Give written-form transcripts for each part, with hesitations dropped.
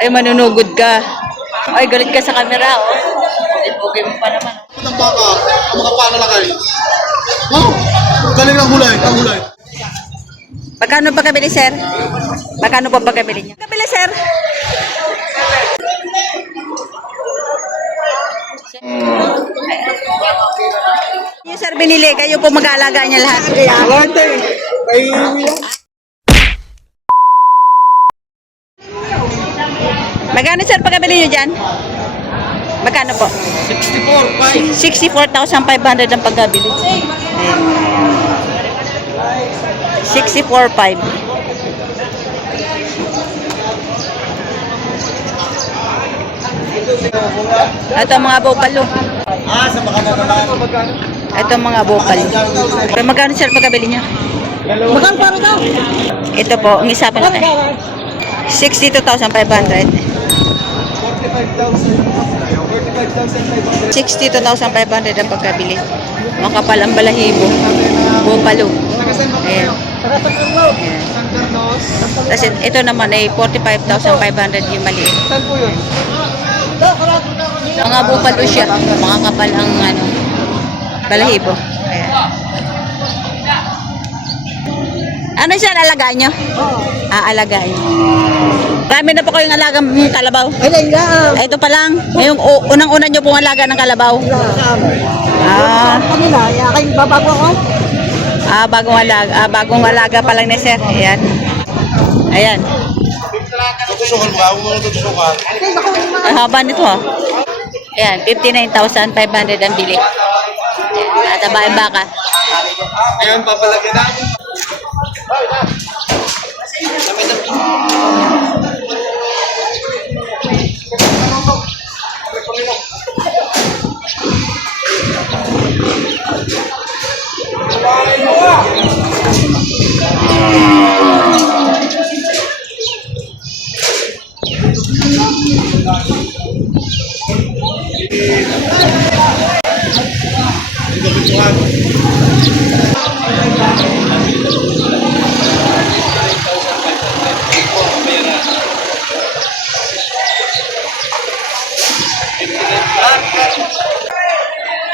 Ay, manunugod ka. Ay, galit ka sa camera, oh. Okay mo pa naman. Ang baka, ang mga panalakay. Oh, galing ang hulay, ang hulay. Magkano pa kabili, sir? Magkano pa kabili niyo? Kabili, sir. Yung sir binili, kayo po mag-aalaga niya lahat. Alante, kay... Magkano, sir, pagkabili niyo dyan? Magkano po? 64,500 ang pagkabili. 64,500. Ito ang mga bopalo. Sa baka na naman. Ito ang mga bopalo. Pero magkano, sir, pagkabili niya? Magkano para daw? Ito po, ang isa pa na 62,500. 62,500 ang pagkabili. Makapal ang balahibo. Bopalo. Ayan. Ayan. Tapos ito naman ay 45,500 yung maliit. Saan po yun? Mga bopalo siya. Makakapal ang balahibo. Ayan. Ano siya alagaan nyo? Alagaan nyo. Marami na po kayong alagang kalabaw? Ay, lang. Ito pa lang. Ngayong unang-una nyo pong alaga ng kalabaw. Kanila, kayo babago ako? Bagong alaga pa lang ni sir. Ayan. Ayan. Tutusukan ba? Huwag mo tutusukan. Ang haba nito, ha. Ayan, 59,500 ang bili. Ayan, tabain baka. Ngayon, papalagyan na.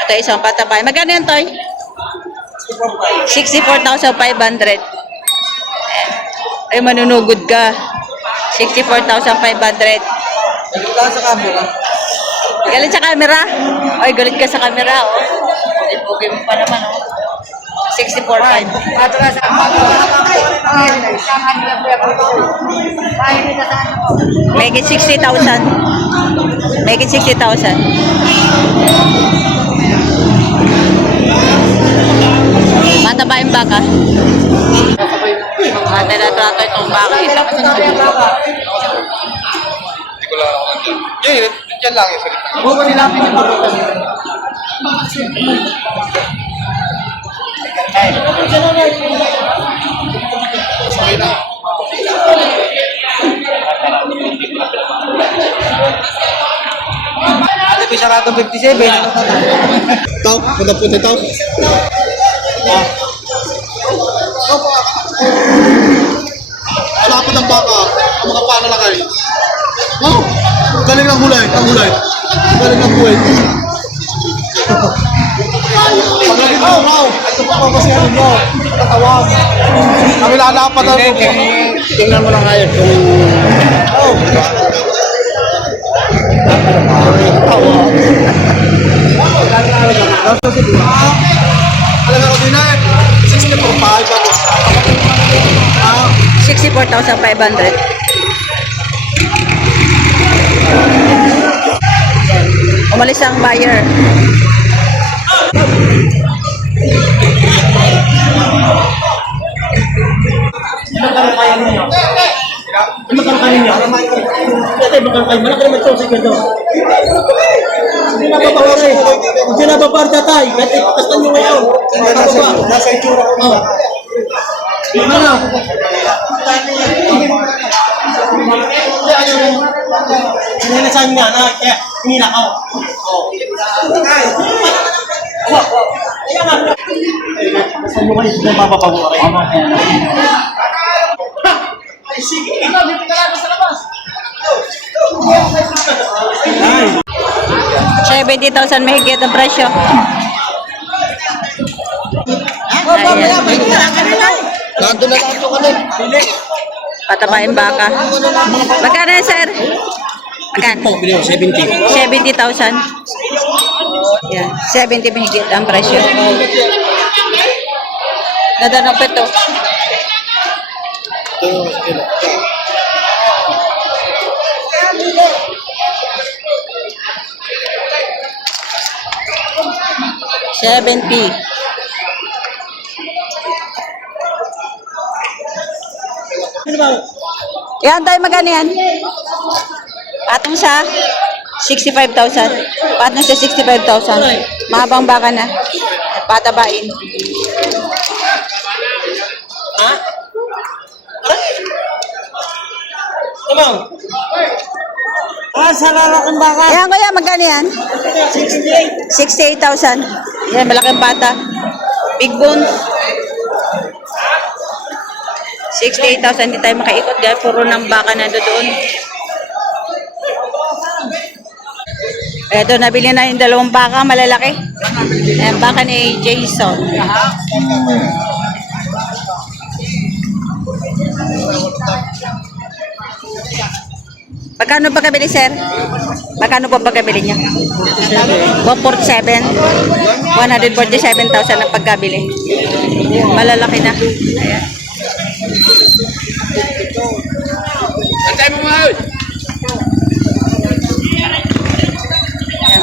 Ito isang patabay. Magkano yan, Toy? 64,500. Ay, manunugod ka. 64,500. Sa camera. Galit sa camera? Ay, galit ka sa camera, oh. Okay mo pa naman, oh. 64,500. Make it 60,000. Make it 60,000. Mataba yung baka. Matalatrato itong baka. Isa pa sa Hindi ko lang ako nandiyan. Yan lang yung salita. Huwag mo nilapin yung parutan. Sorry na. Ate, may saratong 57. Ito, punta po ito. Malapit ang baka, ang mga panalakay. Oh, galing ang hulay, ang hulay. Galing ang buhay. Paglagin mo, Rao. Ito pa papasihan mo. Tatawag. Kami lalapat ang buko. Tingnan mo lang kayo kung... Oh. Alam ko din na 64,500. Umalis ang buyer. Hindi na babar tatay. Kahit ipakastan nyo ngayon. nasa itsura ko. Ano na? Sinanasan nga na kaya hinilakaw. Saan mo kayo sila mapapabuhay? Ay sige, hindi ka lang sa labas. 70,000 mahigit ang presyo. Nandun na lang ito kanil. Patabain baka. Magkano yan, sir? Magkano? 70. 70,000. Yan, 70 mahigit ang presyo. Ganda ng peto. $7P. Ano ba? Yan tayo magkano yan? Patong sa 65,000. Patong sa 65,000. Mahabang baka na. Patabain. Ha? Tamang. Sa lalaking baka. Yan kuya, magkano yan? 68. 68,000. Yan, malaking bata. Big bones. 68,000. Hindi tayo makaikot. Dahil puro ng baka na doon. Eto, nabili na yung dalawang baka, malalaki. Ayan, baka ni Jason. Magkano pa kabili, sir? Magkano pa pagkabili niya? 147. 147,000 ang pagkabili. Malalaki na. Ayan. Antay mo mahal.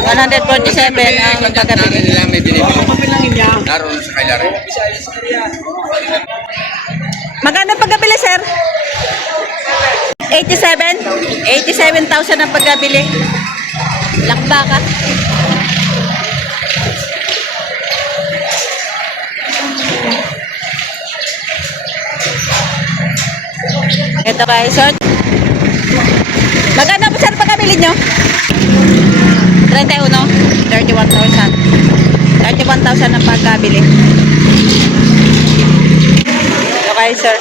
147 ang pagkabili. Nila may binibili. Naroon sa kailari. Magkano pagkabili, sir? 87? 87,000 ang pagkabili. Lakbaka. Ito guys, sir. Magkano po, sir, pagkabili nyo? 31? 31,000. 31,000 ang pagkabili. Ito guys, sir.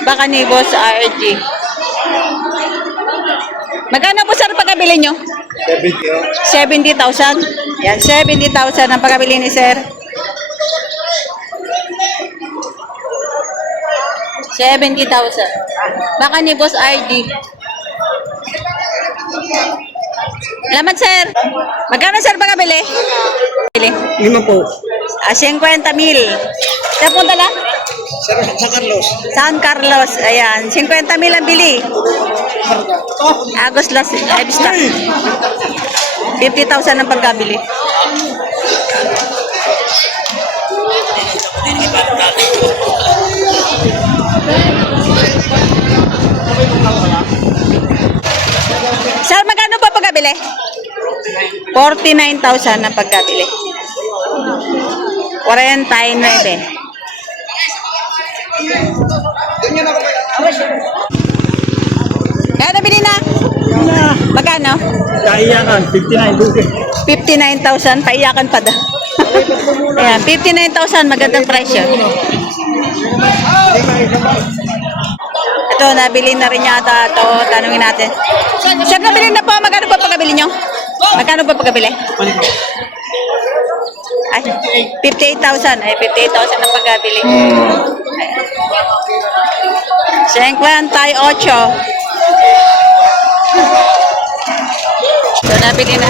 Baka ni Boss RG. Magkano po, sir, pagkabili nyo? 70,000. Yan, 70,000 ang pagkabili ni sir. 70,000. Baka ni Boss RG. Salamat, sir. Magkano, sir, pagkabili? Bili. 5 po. 50,000. Saan punta lang? Sa Carlos. San Carlos. Ayan. 50,000 ang bili. Agos Las Livestock. 50,000 ang pagkabili. Sir, magkano pa pagkabili? 49,000 ang pagkabili. 49. Kaya nabili na? Magkano? Kaiyakan, 59. 59,000. Paiyakan pa daw. Ayan, 59,000. Magandang presyo. Ito, nabili na rin yata ito. Tanungin natin. Sir, nabili na po. Magkano pa pagkabili nyo? Magkano pa pagkabili? Ay, 58,000. Ay, 58,000 ang pagkabili. 58. So, nabili na.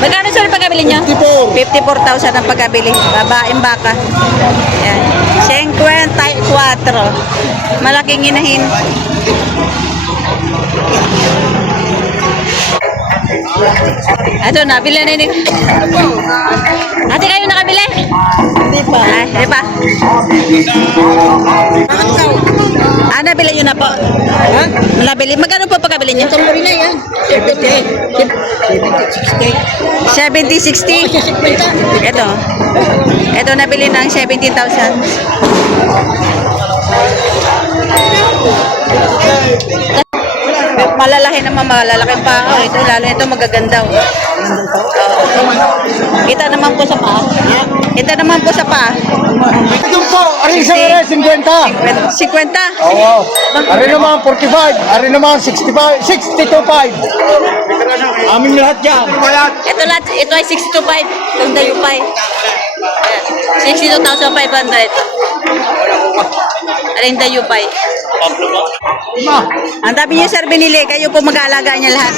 Magkano, sir, pagkabili nyo? 54,000 ang pagkabili. Babaeng baka. Yan. 54. Malaking inahin. Ito, nabili na ni. Ate, kayo nakabili? Hindi pa. Hindi pa. Nabili nyo na po. Ha? Nabili. Magkano po pagkabili nyo? Nabili na yan. 70, 60. Ito. Ito, nabili ng 17,000. Malalaki naman, malalaking pa. Ito, lalo ito magaganda. Kita naman po sa paa. Kita naman po sa paa. Ito po, aring sa 50. 50. Oo. Ari naman 45. Ari naman 65. 62.5. Amin lahat yan. Ito lahat, ito ay 62.5. Itong dayupay. 62,500. Ano yung dayupay? Ang tabi niyo, sir, binili. Kayo po mag-aalaga niya lahat.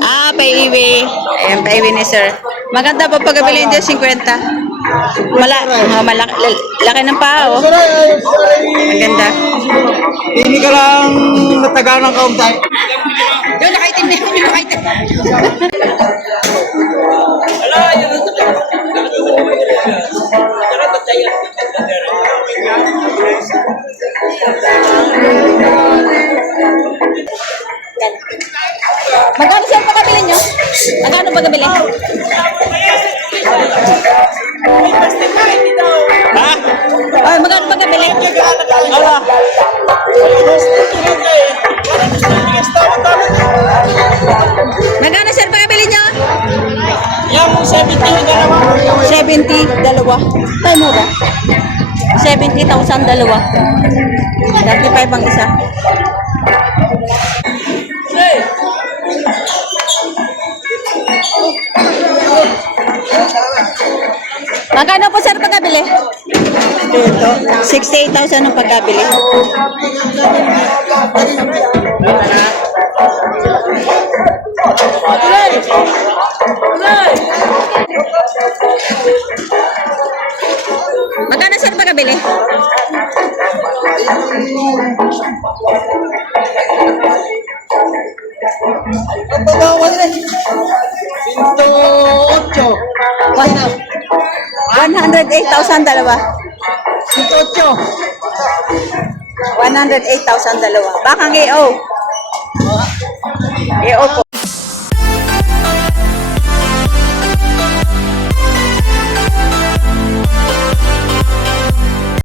Ah, paiwi. Ayan, paiwi ni sir. Maganda po pagkabili nito 50. Laki ng paa, oh. Maganda. Hindi ka lang nataga ng kauntay. Doon, nakaitim na yun. Nakaitim. Magkano sir pagkabili nyo? Magkano pagkabili? Ha? Ay, magkano pagkabili? Ala. Magkano sir pagkabili nyo? Yung 70 ka naman. 70, dalawa. Ay, mura. 70,000, dalawa. 35 ang isa. Magkano po sir pagkabili? 68,000 ang pagkabili. Magkano sir pagkabili? Pinto 108,000 dalawa. 8. 108,000 dalawa. Bakang AO. AO po.